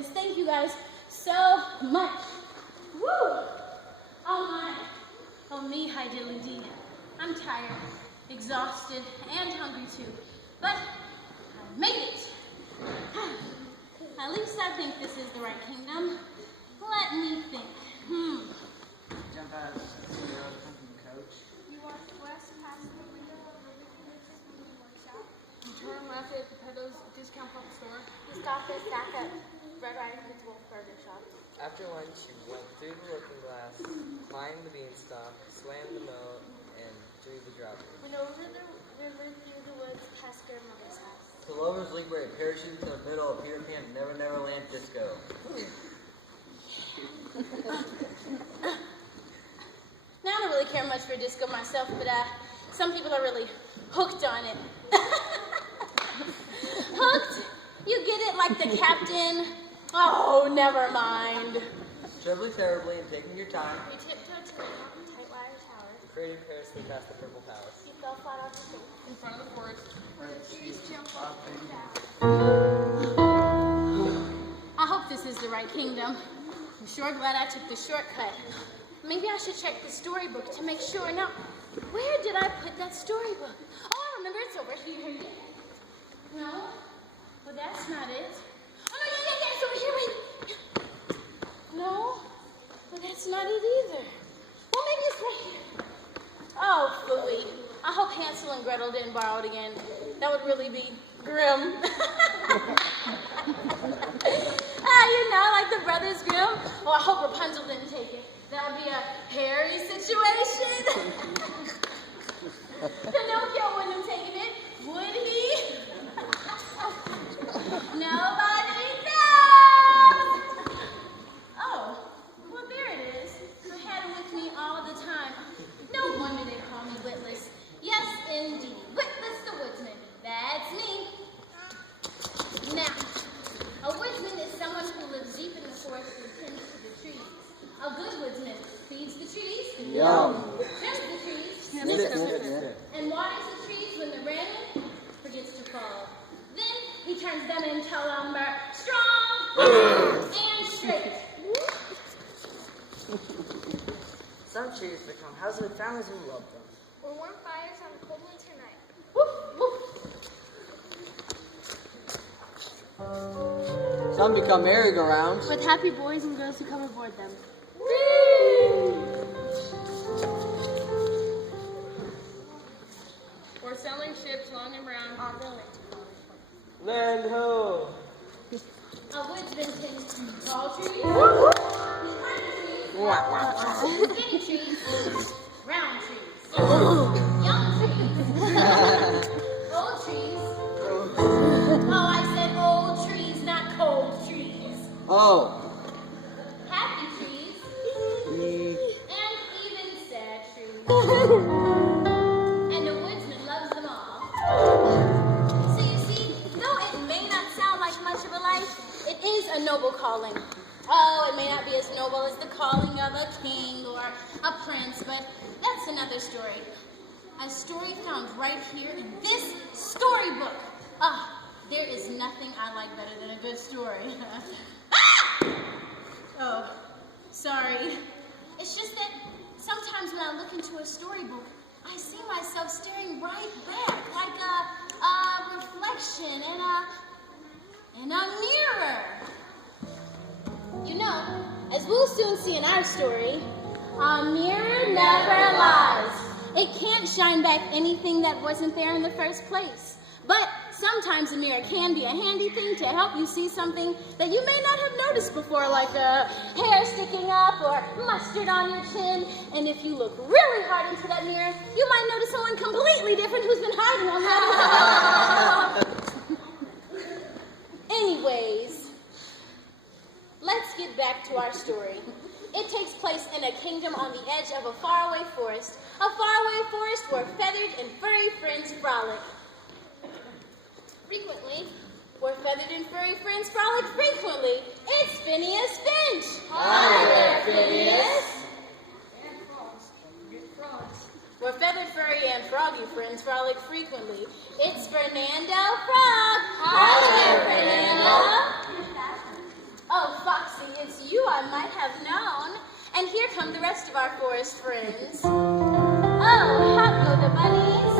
goodness, thank you guys so much. Woo! Oh my. Oh me, hi diddly dee. I'm tired, exhausted, and hungry too. But I made it. At least I think this is the right kingdom. Let me think. Jump out of the coach. You walk west past the window of the Wicked workshop. You turn left at the Peddler's Discount Bookstore. You stop at back at Red Riding Hood's Wolf Burger Shop. After lunch, you went through the looking glass, climbed the beanstalk, swam the moat, and drew the drawbridge. Went over the river through the woods past grandmother's house. To Lover's League where a parachute in the middle of Peter Pan's Never Never Land Disco. Now, I don't really care much for disco myself, but some people are really hooked on it. Hooked? You get it like the captain? Oh, never mind. Trebly terribly and taking your time. You tiptoed to the tight wire tower. Creating Paris past the Purple Palace. You fell flat on your face. In front of the forest. Where the trees jumped up and down. I hope this is the right kingdom. I'm sure glad I took the shortcut. Maybe I should check the storybook to make sure. Now, where did I put that storybook? Oh, I remember, it's over here. No? Well, that's not it. Oh, no, yeah, it's over here. Wait. No? Well, that's not it either. Well, maybe it's right here. Oh, phooey. I hope Hansel and Gretel didn't borrow it again. That would really be grim. You know, like the Brothers Grimm. Oh, I hope Rapunzel didn't take it. That would be a hairy situation. Pinocchio wouldn't have taken it, would he? Nobody knows. Oh, well, there it is. I had it with me all the time. No wonder they call me Witless. Yes, indeed. Witless the Woodsman. That's me. Now, a woodsman is someone who lives deep in the forest and tends to the trees. A good woodsman feeds the trees, Yum. trims the trees, and waters the trees when the rain forgets to fall. Then he turns them into lumber, strong and straight. Some trees become houses with families who love them. Or warm fires on a cold winter night. Woof, woof. Some become merry-go-rounds. With happy boys and girls who come aboard them. Or selling ships long and brown. On the way. Land ho! A woodsman tends to tall trees, skinny trees, round trees, young trees, old trees. Oh, I said old trees, not cold trees. Oh. Happy trees, and even sad trees. And the woodsman loves them all. So you see, though it may not sound like much of a life, it is a noble calling. Oh, it may not be as noble as the calling of a king or a prince, but that's another story. A story found right here in this storybook. There is nothing I like better than a good story. Oh, sorry. It's just that sometimes when I look into a storybook, I see myself staring right back, like a reflection in a mirror. You know, as we'll soon see in our story, a mirror never lies. It can't shine back anything that wasn't there in the first place. But sometimes a mirror can be a handy thing to help you see something that you may not have noticed before, like hair sticking up or mustard on your chin. And if you look really hard into that mirror, you might notice someone completely different who's been hiding on that. Anyways, let's get back to our story. It takes place in a kingdom on the edge of a faraway forest where feathered and furry friends frolic. Frequently. Where feathered and furry friends frolic frequently. It's Phineas Finch. Hi there, Phineas. And frogs. Get frogs. Where feathered, furry, and froggy friends frolic frequently. It's Fernando Frog. Hi there, Fernando. of our forest friends. Oh, hop go the bunnies.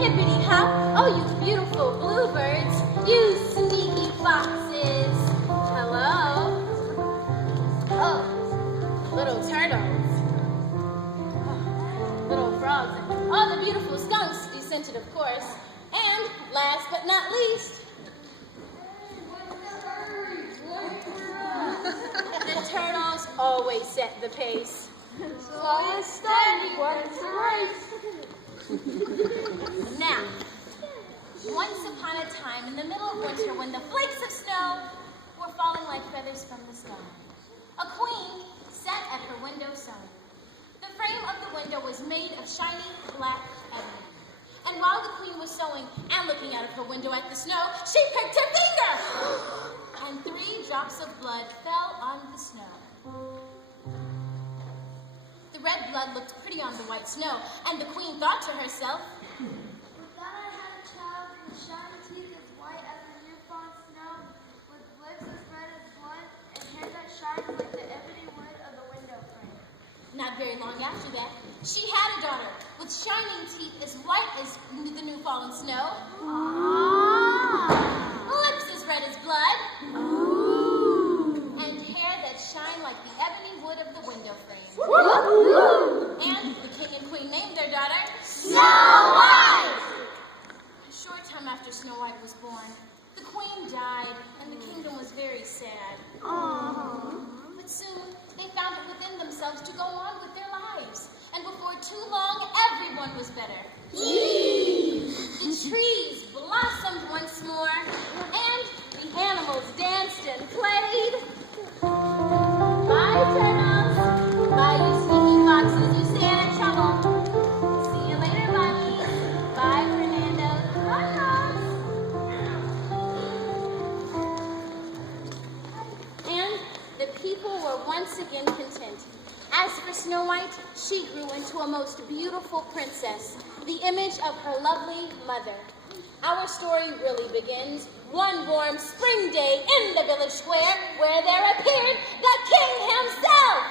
Hippity hop, oh you beautiful bluebirds, you sneaky foxes. Hello. Oh, little turtles. Oh, little frogs. And all the beautiful skunks, descented of course. And last but not least, the turtles always set the pace. So steady, what's the race? Now, once upon a time in the middle of winter when the flakes of snow were falling like feathers from the sky, a queen sat at her window sewing. The frame of the window was made of shiny black ebony. And while the queen was sewing and looking out of her window at the snow, she pricked her finger! And 3 drops of blood fell on the snow. The red blood looked pretty on the white snow, and the queen thought to herself, Would that I had a child with shiny teeth as white as the newborn snow, with lips as red as blood, and hair that shines like the ebony wood of the window frame. Not very long after that, she had a daughter with shining teeth as white as the new fallen snow, lips as red as blood, and hair that shined like the ebony wood of the window frame. And the king and queen named their daughter Snow White! A short time after Snow White was born, the queen died, and the kingdom was very sad. But soon, they found it within themselves to go on with their lives. And before too long, everyone was better. The trees blossomed once more, and the animals danced and played. Bye, turtles. Bye, you sneaky foxes. You stay out of trouble. See you later, bunnies. Bye, Fernando. Bye, Hans. And the people were once again content. As for Snow White, she grew into a most beautiful princess, the image of her lovely mother. Our story really begins one warm spring day in the village square where there appeared the king himself.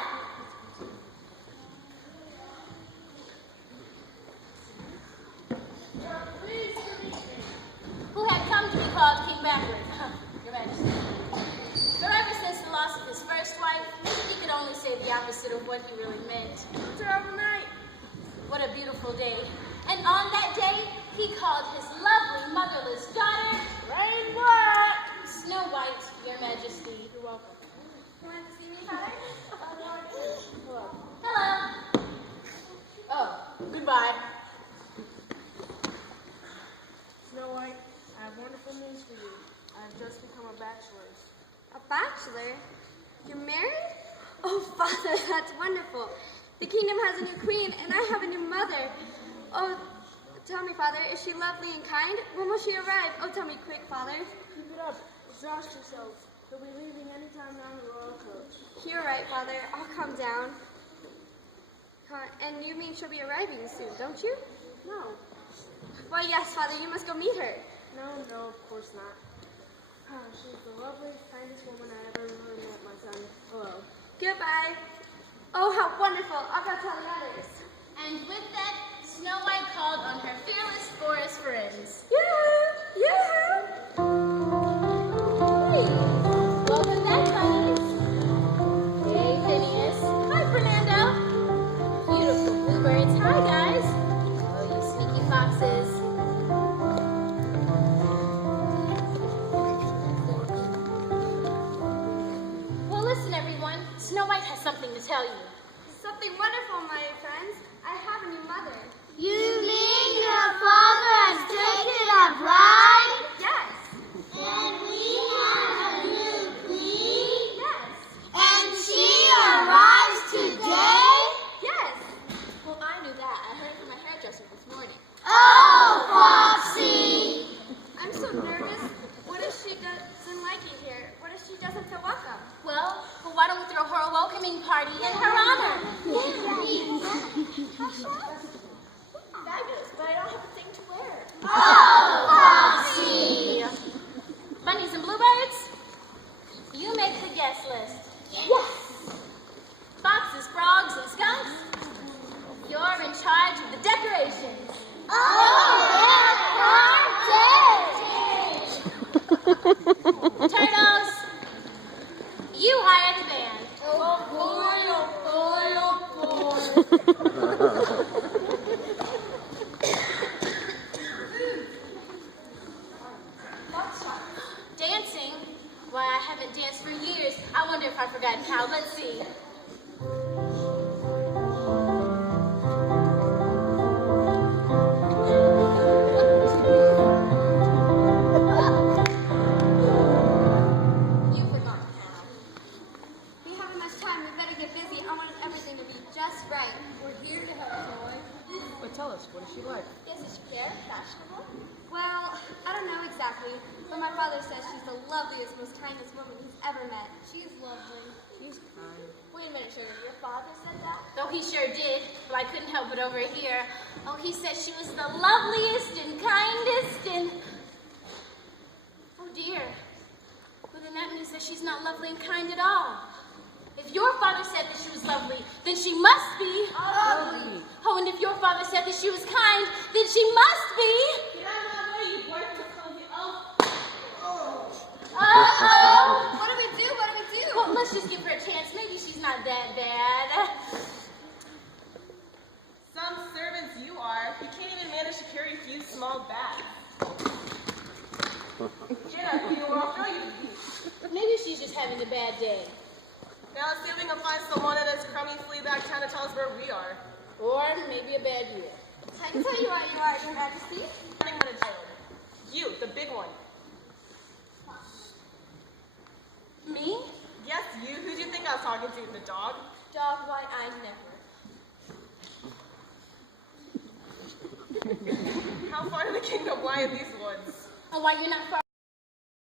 Who had come to be called King backward, Your Majesty. But ever since the loss of his first wife, he could only say the opposite of what he really meant. Terrible night. What a beautiful day. And on that day, he called his lovely motherless daughter, Rain Black. Snow White, Your Majesty. You're welcome. You want to see me, Father? Hello. Oh, goodbye. Snow White, I have wonderful news for you. I have just become a bachelor. A bachelor? You're married? Oh, Father, that's wonderful. The kingdom has a new queen, and I have a new mother. Oh, tell me, Father, is she lovely and kind? When will she arrive? Oh, tell me quick, Father. Keep it up. Exhaust yourselves. They'll be leaving anytime now in the royal coach. You're right, Father. I'll come down. And you mean she'll be arriving soon, don't you? No. Well, yes, Father, you must go meet her. No, of course not. She's the loveliest, kindest woman I ever met, my son. Hello. Goodbye. Oh, how wonderful. I'll go tell the others. And with that, Snow White called on her fearless forest friends. Yoo-hoo! Yoo-hoo! Hey, welcome back, bunnies. Hey, Phineas. Hi, Fernando. Beautiful bluebirds. Hi, guys. Oh, you sneaky foxes. Well, listen, everyone. Snow White has something to tell you. Something wonderful, my friends. I have a new mother. You mean your father has taken a bride? Yes. And we have a new queen? Yes. And she arrives today? Yes. Well, I knew that. I heard it from my hairdresser this morning. Oh, Foxy! I'm so nervous. What if she doesn't like it here? What if she doesn't feel welcome? Well, why don't we throw her a welcoming party in her honor? Fabulous, but I don't have a thing to wear. Oh, Foxy! Bunnies and bluebirds, you make the guest list. Yes! Foxes, frogs, Turtles, you hire the band. Dancing? Why, I haven't danced for years. I wonder if I've forgotten how. Let's see. You forgot how. We haven't much time. We better get busy. I want everything to be just right. We're here to help, Zoe. But tell us, what is she like? Is she fair, fashionable? Well, I don't know exactly, but my father says she's the loveliest, most kindest woman he's ever met. She's lovely. She's kind. Wait a minute, Sugar. Your father said that? Though he sure did, but I couldn't help it over here. Oh, he said she was the loveliest and kindest and... Oh, dear. Well, then that means that she's not lovely and kind at all. If your father said that she was lovely, then she must be... Lovely. Oh, and if your father said that she was kind, then she must be... Uh-oh! What do we do? What do we do? Well, let's just give her a chance. Maybe she's not that bad. Some servants you are. You can't even manage to carry a few small bags. Get up, you, or I'll throw you to pieces. Maybe she's just having a bad day. Now let's see if we can find someone in this crummy fleabag town to tell us where we are. Or maybe a bad year. I can tell you what you are, Your Majesty. Nothing but a child. You, the big one. Me? Yes, you. Who do you think I was talking to? The dog? Dog, why I never. How far to the kingdom lie in these woods? Oh, why you're not far